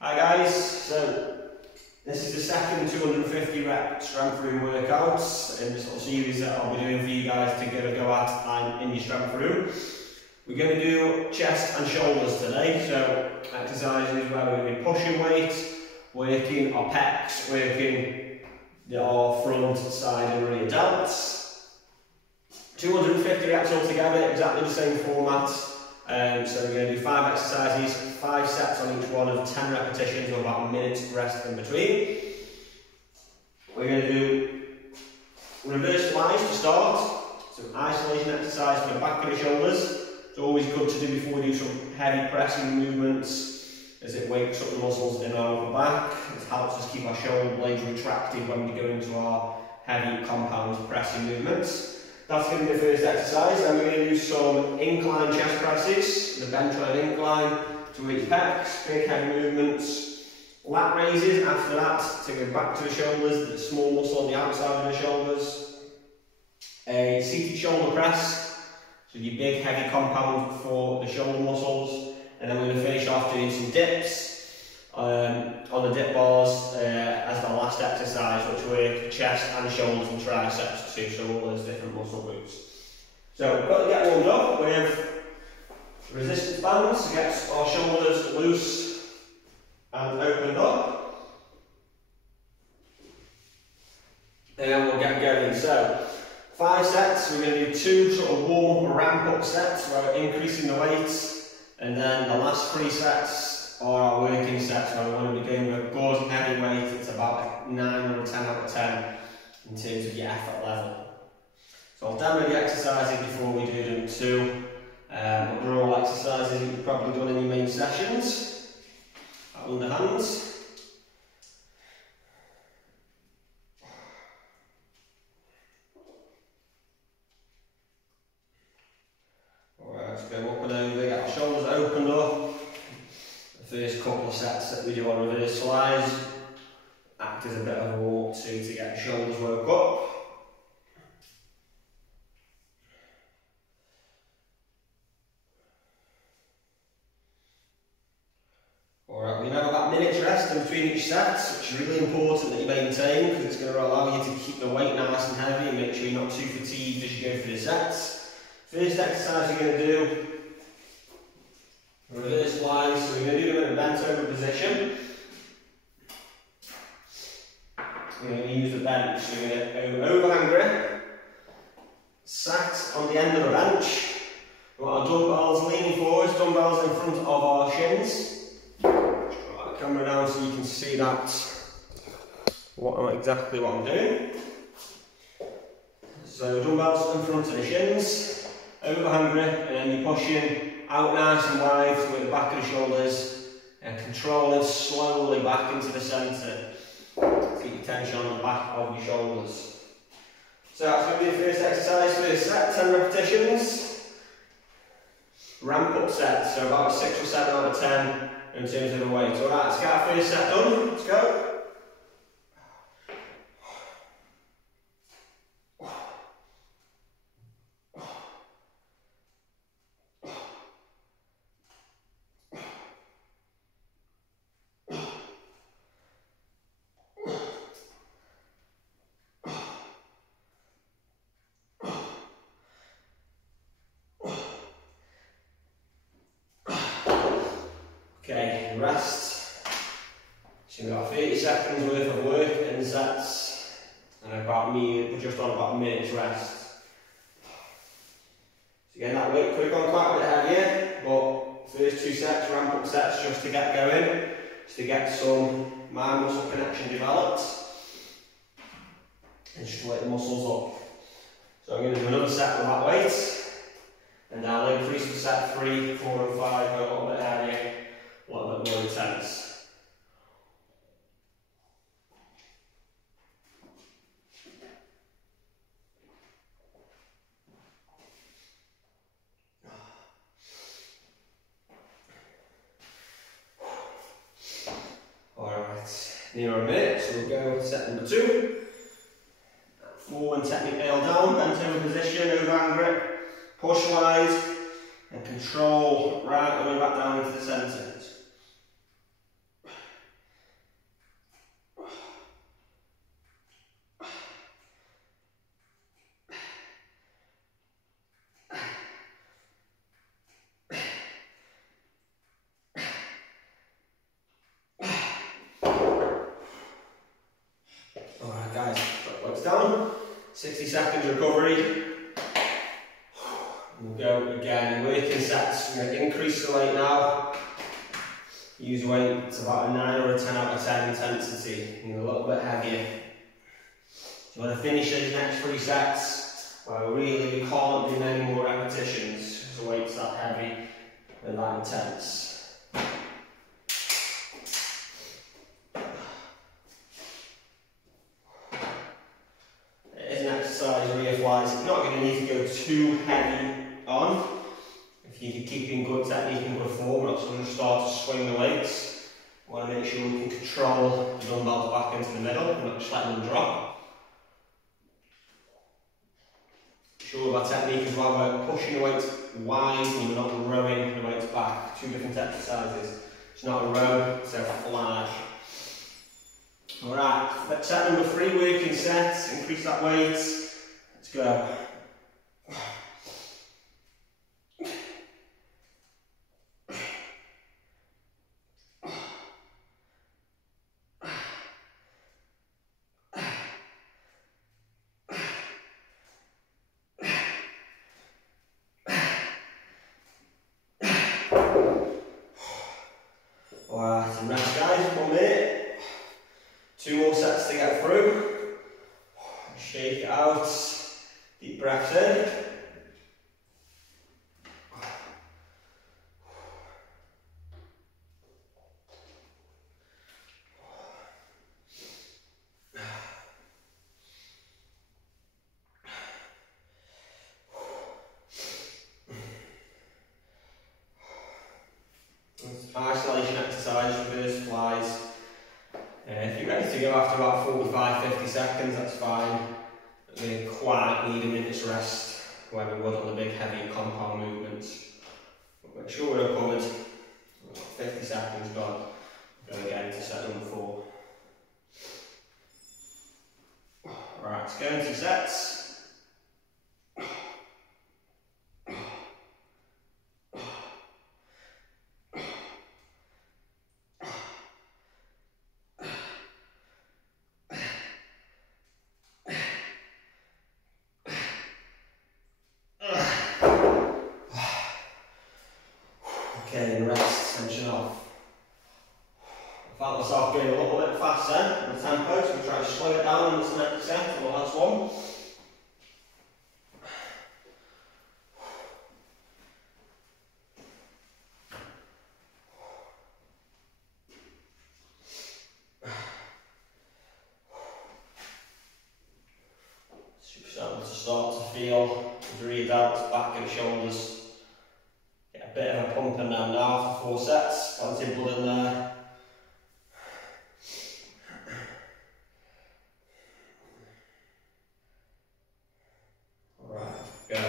Hi guys, so this is the second 250 rep strength room workouts in this little series that I'll be doing for you guys to give a go at in your strength room. We're going to do chest and shoulders today, so exercises where we're going to be pushing weight, working our pecs, working our front, side and rear delts. 250 reps altogether, exactly the same format. So we're going to do 5 exercises, 5 sets on each one of 10 repetitions with about a minute's rest in between. We're going to do reverse flies to start, so isolation exercise for the back of the shoulders. It's always good to do before we do some heavy pressing movements, as it wakes up the muscles in our upper back. It helps us keep our shoulder blades retracted when we go into our heavy compound pressing movements. That's going to be the first exercise. Then we're going to do some incline chest presses, the bench on an incline to reach pecs, big heavy movements. Lat raises after that to go back to the shoulders, the small muscle on the outside of the shoulders. A seated shoulder press, so your big heavy compound for the shoulder muscles. And then we're going to finish off doing some dips on the dip bars as the last exercise, which work chest and shoulders and triceps too, so all those different muscle groups. So we've got to get warmed up with resistance bands to get our shoulders loose and opened up. And then we'll get going. So 5 sets, we're going to do 2 sort of warm ramp up sets where we're increasing the weight, and then the last 3 sets are our working sets where we want to be going with a good heavy weight. It's about a 9 or a 10 out of 10 in terms of your effort level. So I'll demo the exercises before we do them too. But they're all exercises you've probably done in your main sessions at underhands. Alright, let's go up and over, get our shoulders opened up. First couple of sets that we do on reverse flies act as a bit of a walk too to get the shoulders woke up. Alright, we have about a minute's rest in between each set, which is really important that you maintain because it's going to allow you to keep the weight nice and heavy and make sure you're not too fatigued as you go through the sets. First exercise you're going to do reverse flies, so we're going to do them in a bent over position. We're going to use the bench, so we're going to go overhand grip, sat on the end of the bench. We've got our dumbbells leaning forwards, dumbbells in front of our shins. Draw the camera down so you can see that, exactly what I'm doing. So dumbbells in front of the shins, overhand grip, and then you're pushing out nice and wide with the back of the shoulders and controlling slowly back into the centre. Keep your tension on the back of your shoulders. So that's going to be the first exercise for this set, 10 repetitions. Ramp up set, so about 6 or 7 out of 10 in terms of the weight. Alright, let's get our first set done. Let's go. Okay, rest. So we've got 30 seconds worth of work in sets and we're just on about a minute's rest. So again, that weight could have gone quite a bit heavier, but first 2 sets, ramp up sets just to get going, just to get some mind muscle connection developed and just to wake the muscles up. So I'm going to do another set with that weight and I'll increase the set 3, 4 and 5, go a little bit heavier. A little bit more intense. Alright, near a minute, so we'll go set number 2. Forward technique, nail down, bent over position, overhand grip, push wide, and control right the way back down into the centre. down. 60 seconds recovery. We'll go again, working sets. We're going to increase the weight now. Use weight to about a 9 or a 10 out of 10 intensity. And a little bit heavier. So you want to finish those next 3 sets, well, really we can't do any more repetitions because the weight's that heavy and that intense. Exercise reapplies. You're not going to need to go too heavy on. If you can keep in good technique and good form, we're not going to start to swing the weights. We want to make sure we can control the dumbbells back into the middle and not just let them drop. Sure, with our technique as well, we're pushing the weights wide and we're not rowing the weights back. 2 different exercises. It's not a row, it's a fly. Alright, set number 3, working sets, increase that weight. Let's go. Alright, and rest guys, 1 minute. 2 more sets to get through. Shake it out. Deep breaths in. Isolation exercise, reverse flies. If you're ready to go after about 45-50 seconds, that's fine. We quite need a minute's rest where we would on the big heavy compound movements. But make sure we're covered. 50 seconds gone. Go again to set number 4. Alright, let's go into sets. Okay, and rest, tension off. I found myself going a little bit faster in the tempo, so we'll try to slow it down in this next set, for the last one. Super starting to start to feel the breathe out, back and shoulders. Get a bit of a pump in them now for 4 sets. Plenty of blood in there. Alright, go.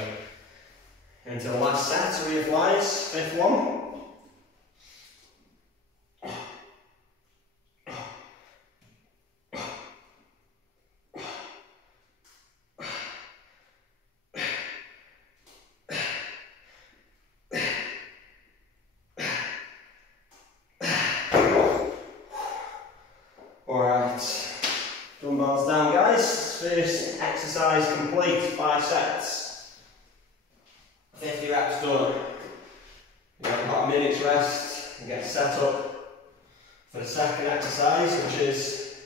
Into the last set, 3 flies, 5th one. Alright, dumbbells down guys, first exercise complete, 5 sets, 50 reps done. We've got about a minute's rest and get set up for the second exercise, which is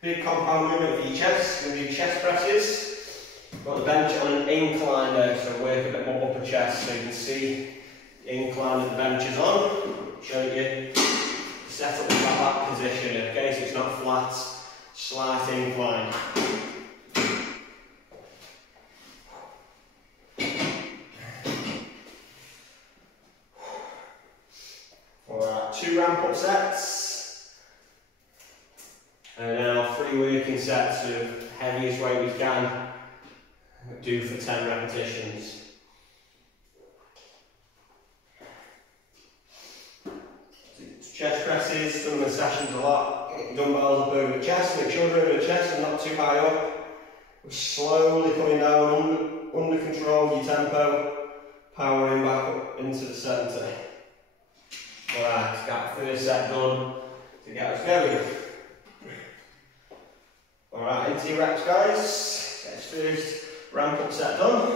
big compound movement for your chest. We're going to do chest presses. We've got the bench on an incline there, so work a bit more upper chest so you can see the incline that the bench is on. Show you. Set up in that position, okay, so it's not flat, slight incline. Alright, 2 ramp up sets. And now 3 working sets of heaviest weight we can do for 10 repetitions. Chest presses, done in the sessions a lot. Dumbbells up over the chest, make sure they're over the chest and not too high up. We're slowly coming down under control of your tempo, powering back up into the centre. Alright, got the first set done to get us going. Alright, into your reps guys. Get this first ramp up set done.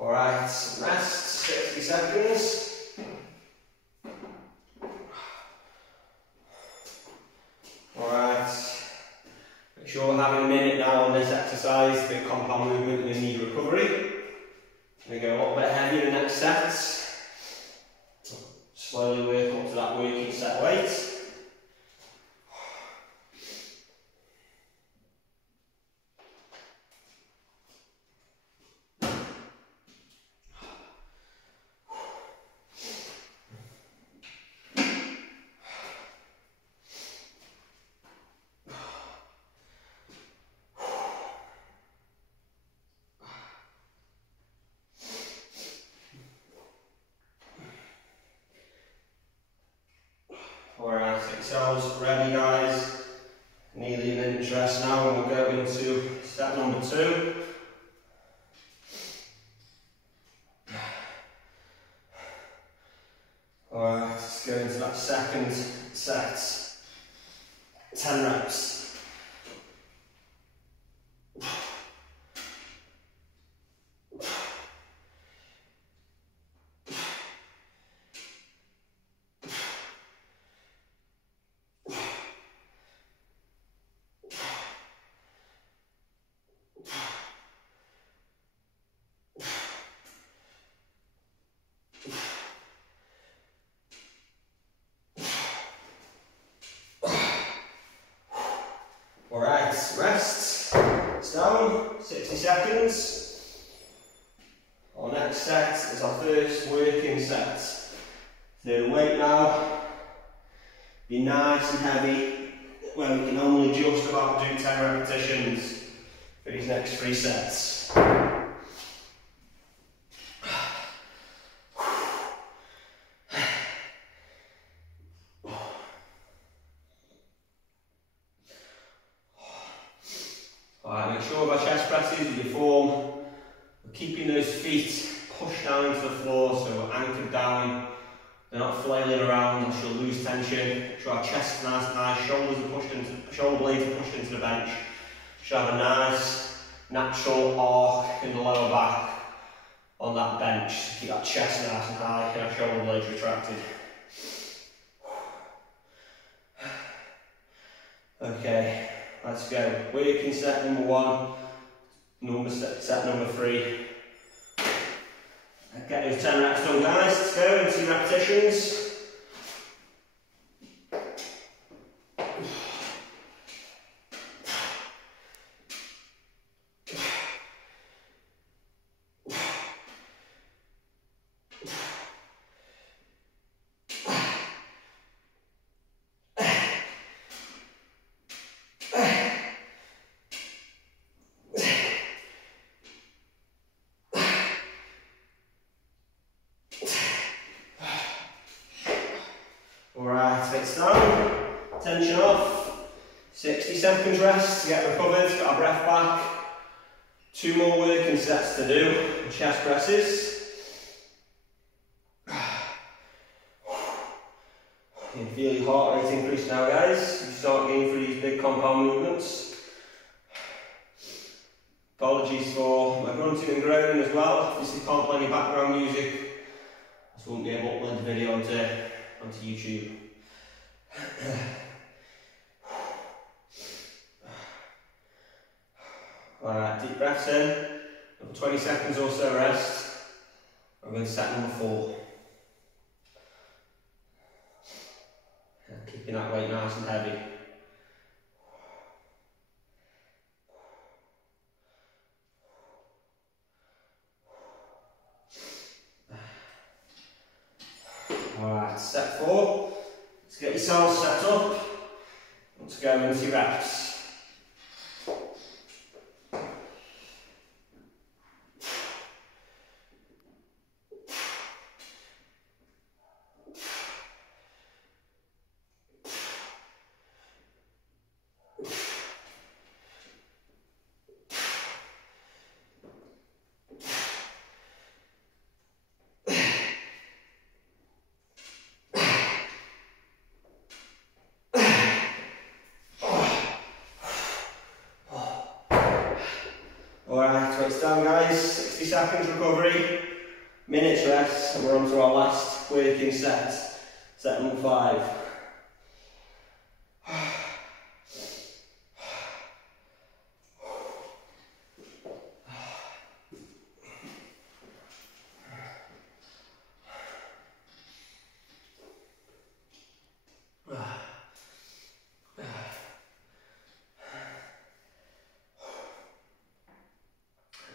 Alright, rest, 60 seconds. Alright, make sure we're having a minute now on this exercise, a bit of compound movement and a knee recovery. We're going to go a little bit heavier in the next set. Slowly work up to that working set weight. Alright, get yourselves ready guys. Nearly a minute's rest now and we'll go into step number 2. Alright, let's go into that second set. 10 reps. Alright, rest, it's down, 60 seconds. Our next set is our first working set. Third weight now, be nice and heavy, where we can only just about do 10 repetitions for these next 3 sets. Alright, make sure with our chest presses with your form, we're keeping those feet pushed down into the floor so we're anchored down, they're not flailing around and she'll lose tension. Make sure our chest is nice and high, shoulders are pushed into, shoulder blades are pushed into the bench. Should have a nice natural arc in the lower back on that bench. Keep that chest nice and high and our shoulder blades retracted. Okay. Let's go. Working set number 1, set number 3. Get those 10 reps done guys, let's go into repetitions. Alright, it's down, tension off, 60 seconds rest to get recovered, get our breath back. 2 more working sets to do, chest presses. You can feel your heart rate increase now guys, you start getting through these big compound movements. Apologies for my grunting and groaning as well, obviously can't play any background music. I just won't be able to upload the video onto YouTube. Alright, deep breaths in, 20 seconds or so rest. I'm going to set number 4. Keeping that weight nice and heavy. Alright, step 4. Let's get yourselves set up Let's go into reps. Alright, weights down guys, 60 seconds recovery, minutes rest, and we're on to our last working set, set number 5.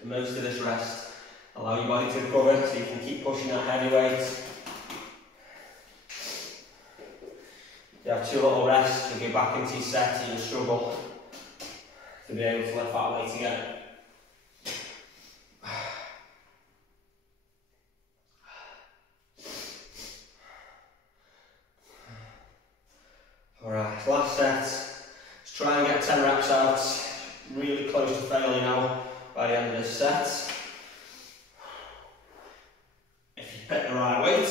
Most of this rest, allow your body to recover so you can keep pushing that heavy weight. If you have too little rest, you go back into your set and you'll struggle to be able to lift that weight again. Alright, last set. Let's try and get 10 reps out. Really close to failure now by the end of this set. If you pick the right weight.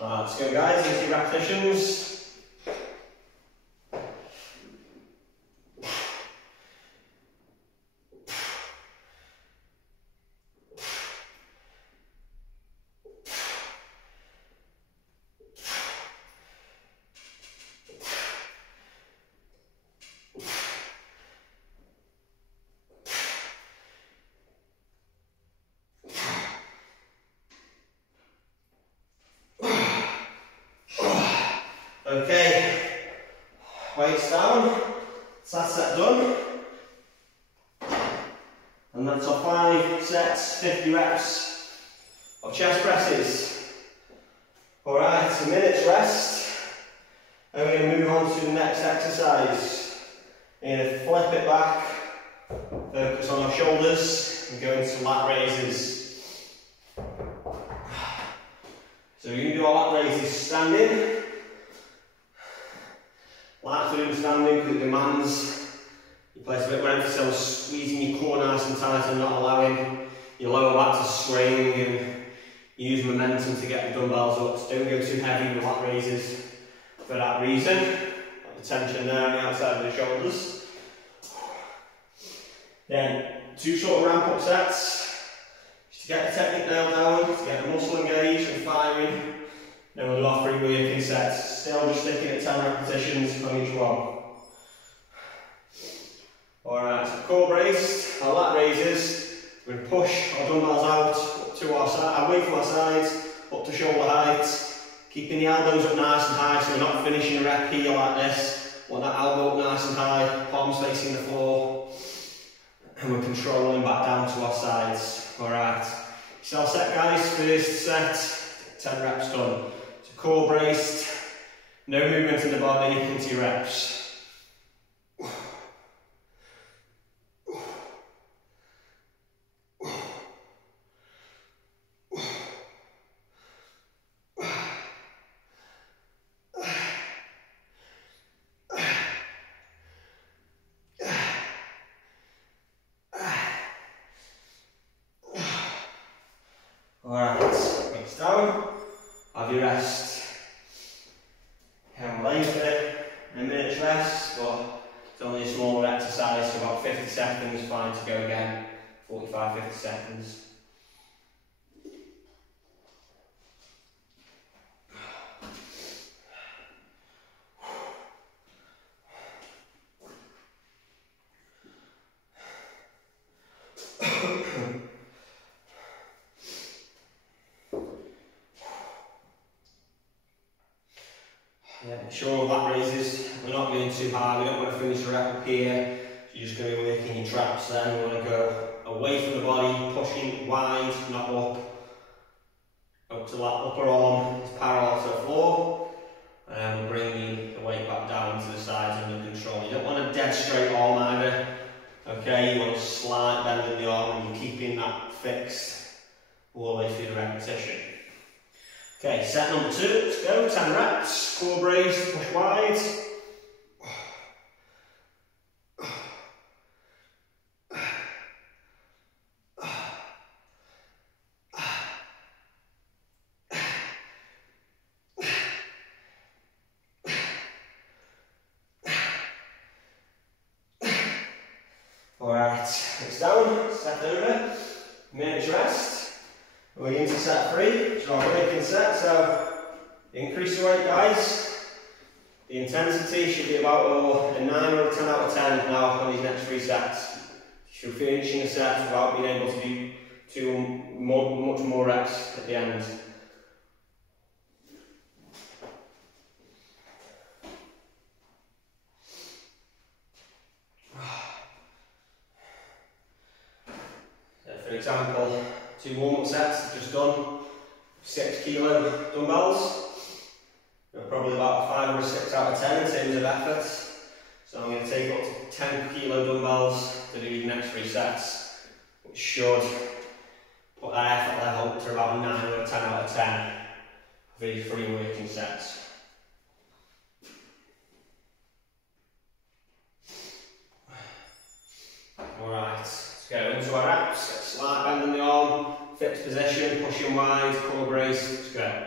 Alright, let's go guys, into your repetitions. Okay, weights down, that's that set done, and that's our 5 sets, 50 reps of chest presses. Alright, so minutes rest, and we're going to move on to the next exercise. We're going to flip it back, focus on our shoulders, and go into lat raises. So we're going to do our lat raises standing. Like to do standing because it demands you place a bit more emphasis on squeezing your core nice and tight and not allowing your lower back to swing, and use momentum to get the dumbbells up. So don't go too heavy with lat raises for that reason. Got the tension there on the outside of the shoulders. Then 2 short ramp up sets just to get the technique nailed down, to get the muscle engaged and firing. Then we'll do our 3 working sets, still just sticking at 10 repetitions on each one. Alright, so core braced, our lat raises, we're going to push our dumbbells out up to our side, away from our sides, up to shoulder height, keeping the elbows up nice and high so we're not finishing a rep here like this. Want that elbow up nice and high, palms facing the floor, and we're controlling back down to our sides. Alright, so our set guys, first set, 10 reps done. Core braced, no movement in the body into your reps. Alright, weights down, have your rest. And later, a minute's rest, but it's only a smaller exercise, so about 50 seconds, fine to go again, 45-50 seconds. Yeah, make sure lat raises, we're not going too hard, we don't want to finish the rep up here, so you're just going to be working your traps then. We want to go away from the body, pushing wide, not up to that upper arm, it's parallel to the floor, and we're bringing the weight back down to the sides and the Okay, set number 2, let's go, 10 reps, core brace, push wide. Alright, it's down, set over, minutes rest. We're into set 3, which is our working set, so increase the weight guys. The intensity should be about a 9 or a 10 out of 10 now on these next 3 sets. You should finish in a set without being able to do much more reps at the end. For example, 2 warm-up sets I've just done, 6 kilo dumbbells. They're probably about 5 or 6 out of 10 in terms of effort. So I'm going to take up to 10 kilo dumbbells to do the next 3 sets, which should put that effort level to about 9 or 10 out of 10 for these 3 working sets. Alright, let's go into our reps. Get a slight bend in the arm, fixed position, pushing wide, core brace, let's go.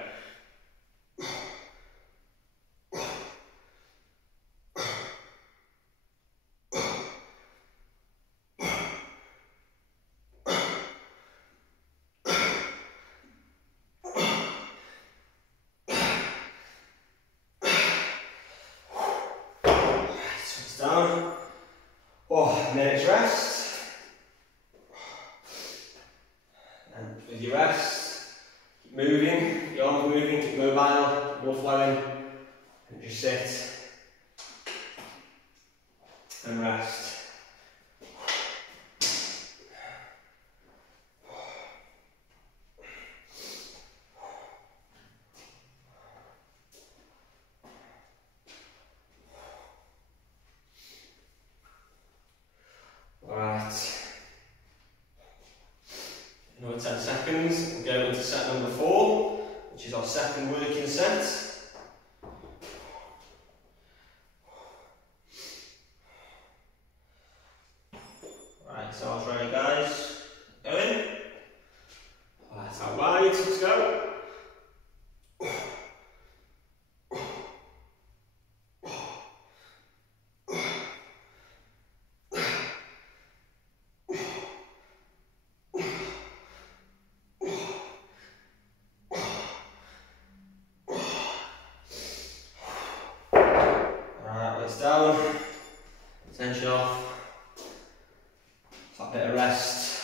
Down. Oh, minutes rest. And with your rest, keep moving, your arms moving, keep mobile, blood flowing, and just sit and rest. Alright, another 10 seconds, we'll go into set number 4, which is our second working set. Right, so I was ready guys, go in. Alright, out wide, let's go. Down, tension off, a bit of rest,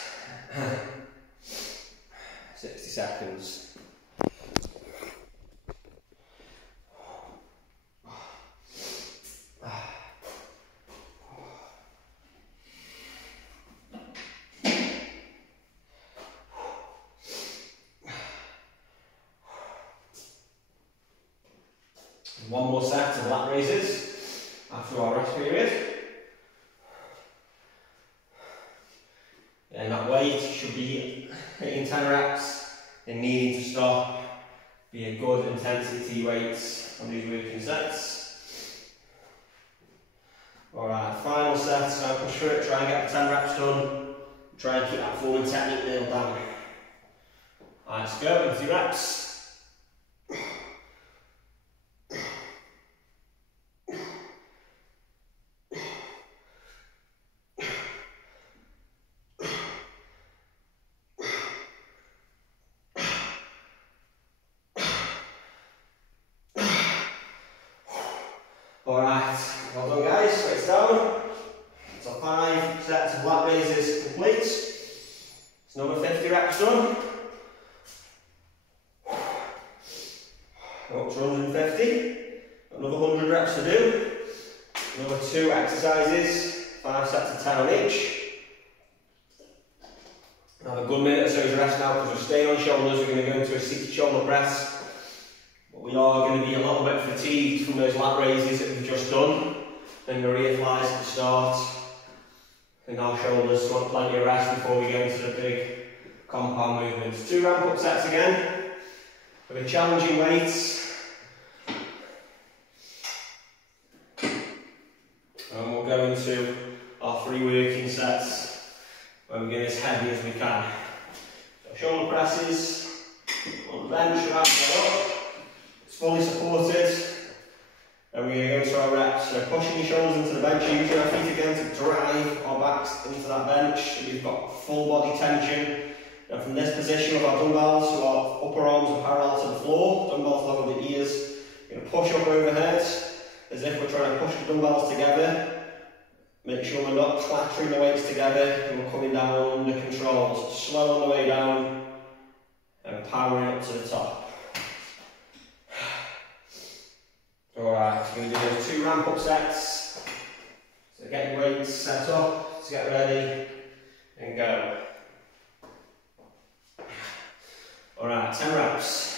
60 seconds. One more set of lat raises after our rest period. And that weight should be hitting 10 reps and needing to stop. Be a good intensity weights on these working sets. Alright, final set, so push through it, try and get the 10 reps done. Try and keep that form and technique nailed down. Alright, let's go, into 2 reps. Alright, well done guys, weights down. So 5 sets of lat raises complete. It's another 50 reps done. Up to 150. Another 100 reps to do. Another 2 exercises, 5 sets of 10 on each. Have a good minute or so's rest now because we're staying on shoulders. We're going to go into a seated shoulder press. But we are going to be a little bit fatigued from those lat raises that we've just done. Then the rear flies at the start. And our shoulders want plenty of rest before we go into the big compound movements. 2 ramp up sets again. for the challenging weights. And we'll go into our 3 working sets where we get as heavy as we can. So shoulder presses on the bench, right side up. It's fully supported. And we're going to go into our reps. So pushing your shoulders into the bench, using our feet again to drive our backs into that bench. So we've got full body tension. And from this position with our dumbbells, so our upper arms are parallel to the floor, dumbbells level with the ears. We're going to push up overhead as if we're trying to push the dumbbells together. Make sure we're not clattering the weights together and we're coming down under control. So slow on the way down and powering up to the top. Alright, so we're going to do those 2 ramp up sets. So get your weights set up, let's get ready and go. Alright, 10 reps.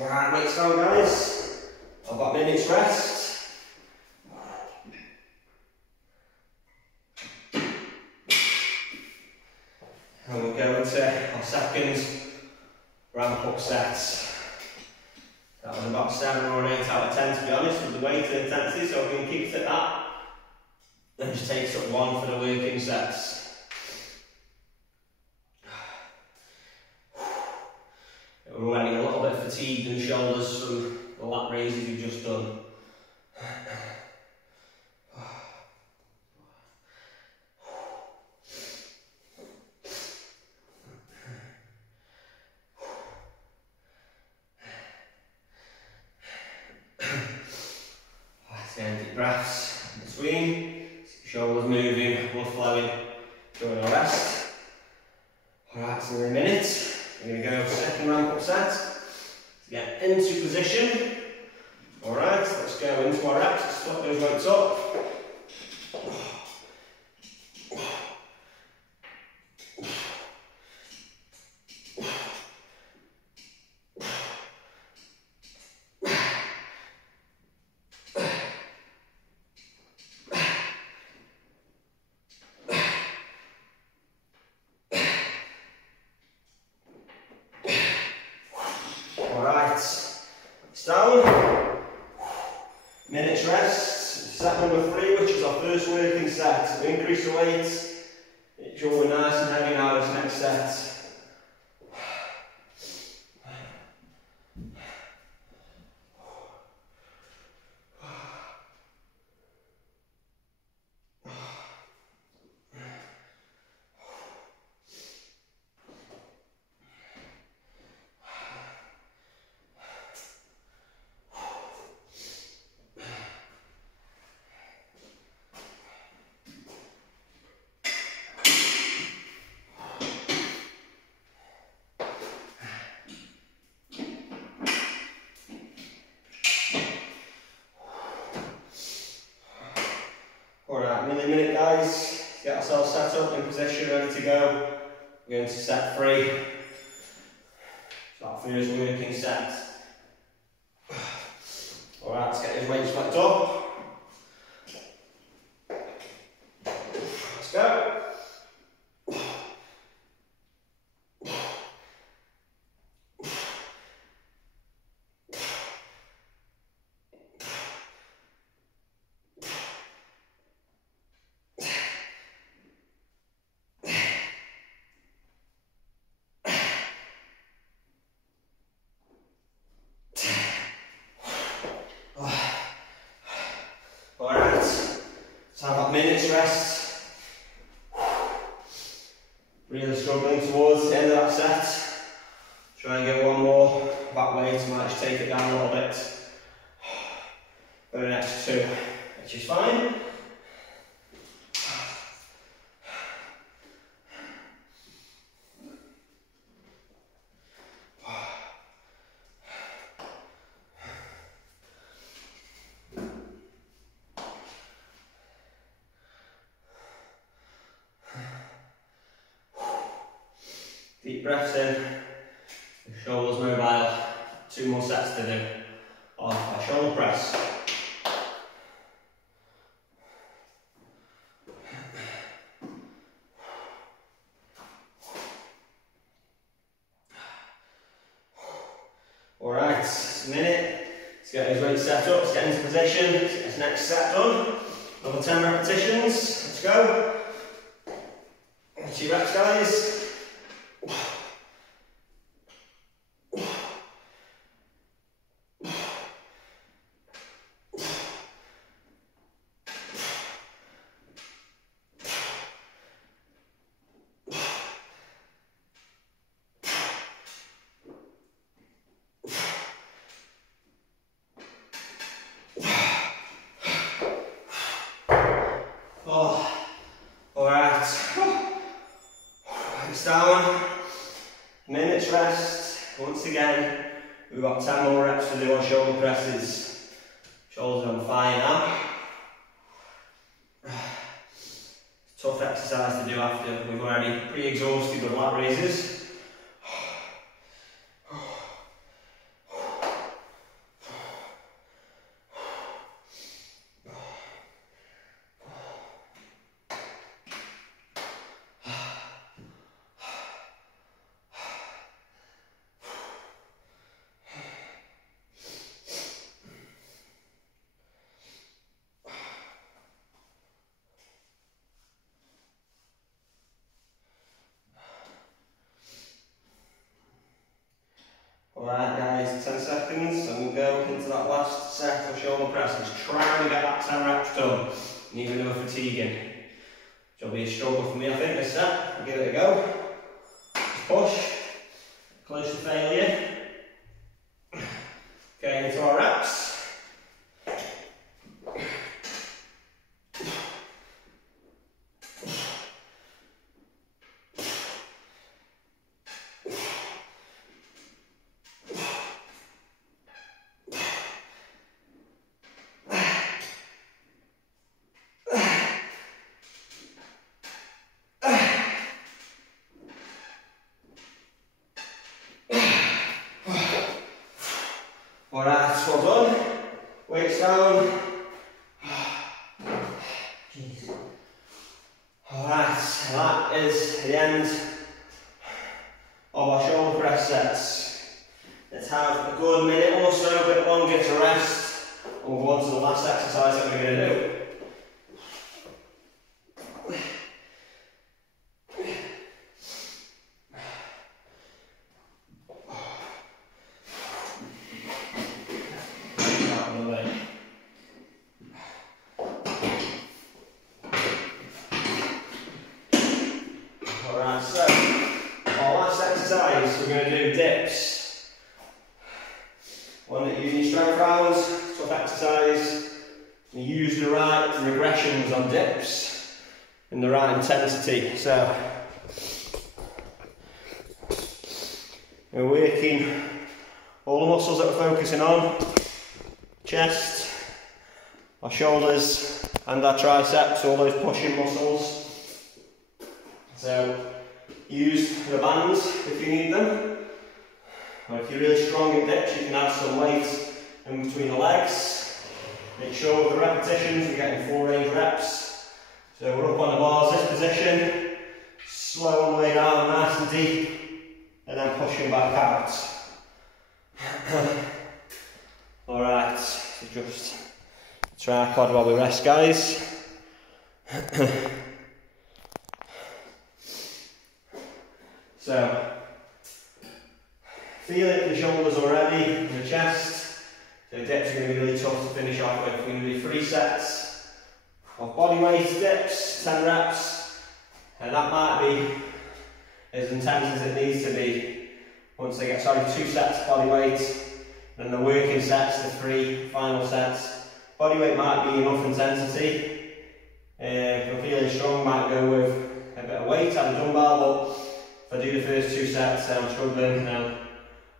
Alright, weights down guys. I've got minutes rest. And we'll go into our second ramp up set. That was about 7 or 8 out of 10 to be honest with the weight and intensity, so we're going to keep it at that. Then just take up 1 for the working sets. We're running a little bit fatigued in the shoulders from the lat raises we've just done. Deep breaths in between, shoulders moving, blood flowing during our rest. Alright, so we're in a minute. We're going to go second ramp up set to get into position. Alright, let's go into our reps, let's flip those weights up. Down, minutes rest, set number 3 which is our first working set. So increase the weights, make sure we're nice and heavy now this next set. Alright, another minute guys, get ourselves set up in position, ready to go. We're going to set 3. So our first working set. Alright, let's get those weights backed up. Let's go. Alright, so I've got minutes rest. Really struggling towards the end of that set. Try and get 1 more back weight, might just take it down a little bit for the next 2, which is fine. breaths in, shoulders mobile, 2 more sets to do of a shoulder press. Alright, it's a minute. Let's get his weight set up, let's get into position, let's get this next set done. Another 10 repetitions, let's go. 2 reps, guys. Down, minutes rest. Once again, we've got 10 more reps to do on shoulder presses. Shoulders on fire now. Tough exercise to do after we've already pre-exhausted the lat raises. Alright guys, 10 seconds and we'll go into that last set of shoulder presses. Trying to get that 10 reps done, and even though fatiguing. Which will be a struggle for me I think this set. I'll give it a go. Just push, close to failure. Okay, into our reps. Alright, well done. Weights down. Jeez. Alright, that is the end of our shoulder press sets. Let's have a good minute or so, a bit longer to rest, and we'll go on to the last exercise that we're going to do. Alright, so our last exercise, we're going to do dips. One that you use strength rounds, tough exercise. You use the right regressions on dips and the right intensity. So we're working all the muscles that we're focusing on, chest, our shoulders and our triceps, all those pushing muscles. So use the bands if you need them, or if you're really strong in dips you can add some weight in between the legs. Make sure with the repetitions we're getting full range reps. So we're up on the bars, this position, slow on the way down, nice and deep, and then pushing back out. Alright, so just tripod while we rest guys. So, feel it in the shoulders already, in the chest. So dips are going to be really tough to finish off with. We're going to do 3 sets of body weight dips, 10 reps, and that might be as intense as it needs to be. Once they get, 2 sets body weight, then the working sets, the 3 final sets. Body weight might be enough intensity. If I'm feeling strong, might go with a bit of weight and a dumbbell, but if I do the first 2 sets and I'm struggling,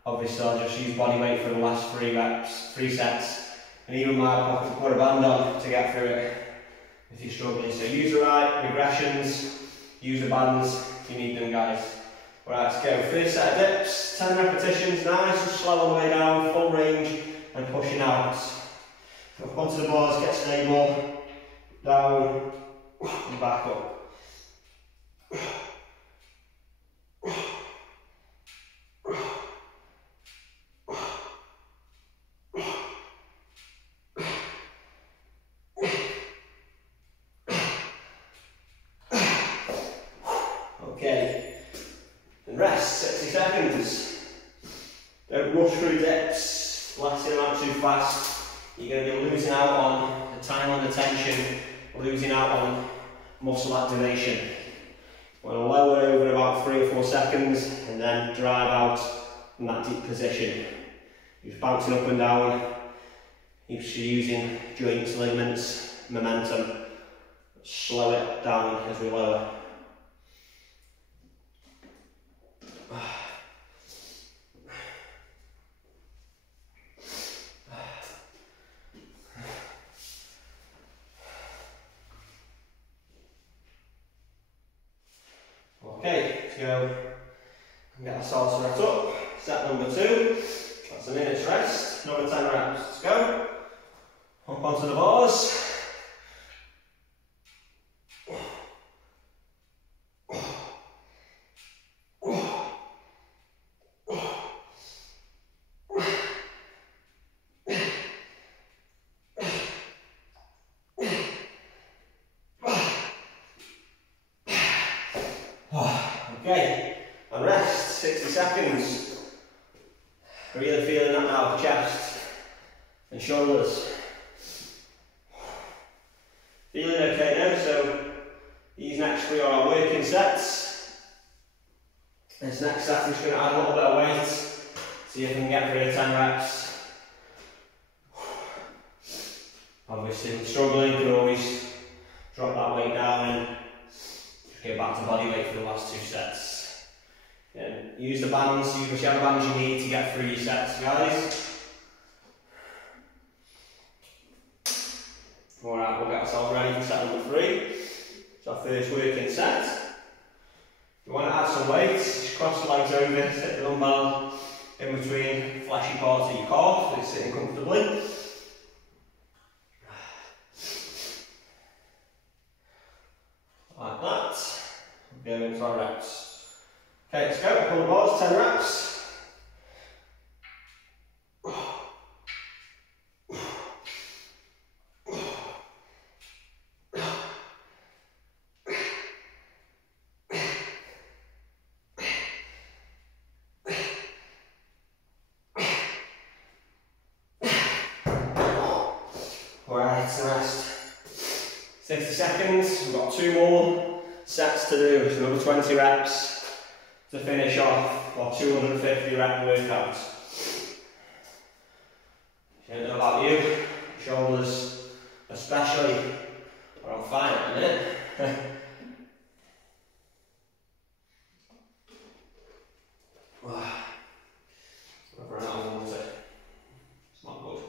obviously I'll just use body weight for the last 3 sets, and even might put a band on to get through it if you're struggling. So use the right regressions, use the bands if you need them guys. Right, let's go. First set of dips, 10 repetitions, nice and slow on the way down, full range and pushing out. Up onto the bars, get stable, down and back up. Okay, and rest, 60 seconds. Don't rush through dips, lasting them out too fast. You're going to be losing out on the time under tension, losing out on muscle activation. We're going to lower over about 3 or 4 seconds and then drive out from that deep position. Just bouncing up and down, just using joints, ligaments, momentum. Slow it down as we lower. Okay, let's go and get ourselves set up. Set number 2, that's a minute's rest, another 10 reps. Let's go. Up onto the bars. Okay, and rest, 60 seconds. Really feeling that now, chest and shoulders. Feeling okay now, so these next 3 are our working sets. This next set I'm just going to add a little bit of weight, see if I can get 3 to 10 reps. Obviously, if you're struggling, you can always drop that weight down and get back to body weight for the last 2 sets. And use the bands, use whichever bands you need to get through your sets, guys. Alright, we'll get ourselves ready for set number 3. It's our first working set. If you want to add some weight, just cross the legs over, sit the dumbbell in between fleshy parts of your calf, so it's sitting comfortably. Like that. Go into our reps. Okay, let's go. Pull the bars, 10 reps. Alright, so rest. 60 seconds. We've got 2 more sets to do, so another 20 reps to finish off our 250 rep workout. I don't know about you, shoulders especially are on fire at the minute. I've run out of water. It's not good.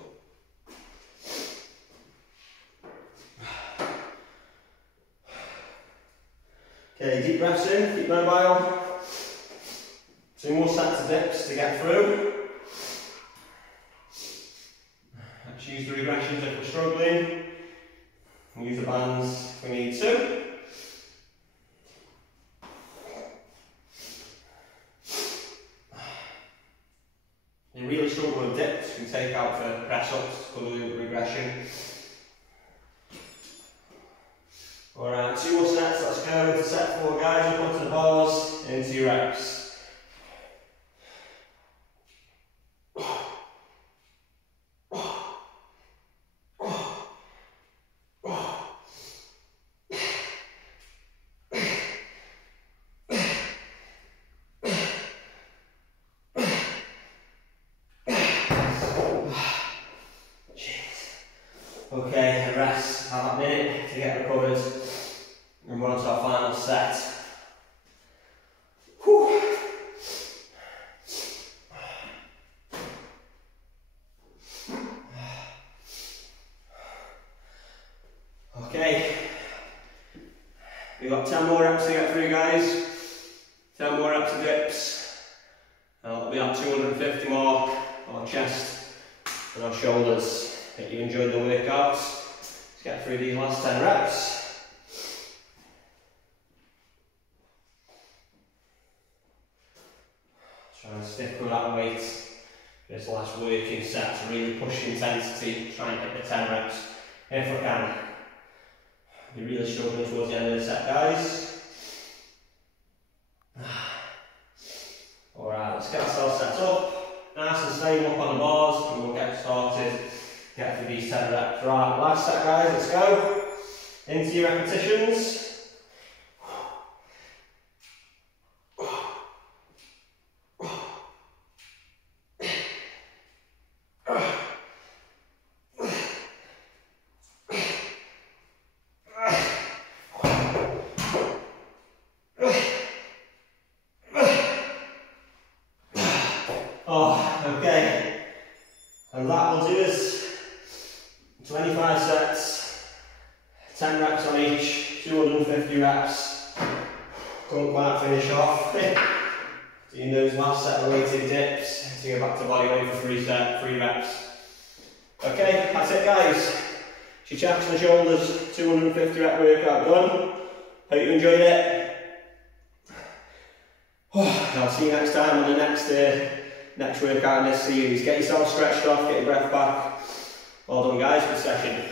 Okay, deep breaths in, keep mobile. 2 more sets of dips to get through. Let's use the regressions if we're struggling. Use the bands if we need to. If you really struggle with dips, you can take out for press ups to do the regression. Alright, 2 more sets, let's go to set 4 guys, up onto the bars, into your reps. Okay, and rest, have a minute to get recovered, and we're on to our final set. Whew. Okay, we've got 10 more reps to get through, guys. 10 more reps of dips. That'll be at 250 more on our chest and our shoulders. Hope you enjoyed the workouts. Let's get through these last 10 reps. Try and stick with that weight for this last working set to really push intensity. Try and hit the 10 reps if I can. You're really struggling towards the end of the set, guys. Alright, let's get ourselves set up. Nice and stable up on the bars and we'll get started. Get through these 10 reps. Right, last set, guys, let's go. Into your repetitions. Okay, and that will do us 25 sets, 10 reps on each, 250 reps. Couldn't quite finish off. Doing those last set of weighted dips to go back to body weight for 3 reps. Okay, that's it, guys. It's your chest and shoulders 250 rep workout done. Hope you enjoyed it. I'll see you next time on the next workout in this series. Get yourself stretched off, get your breath back. Well done, guys, good session.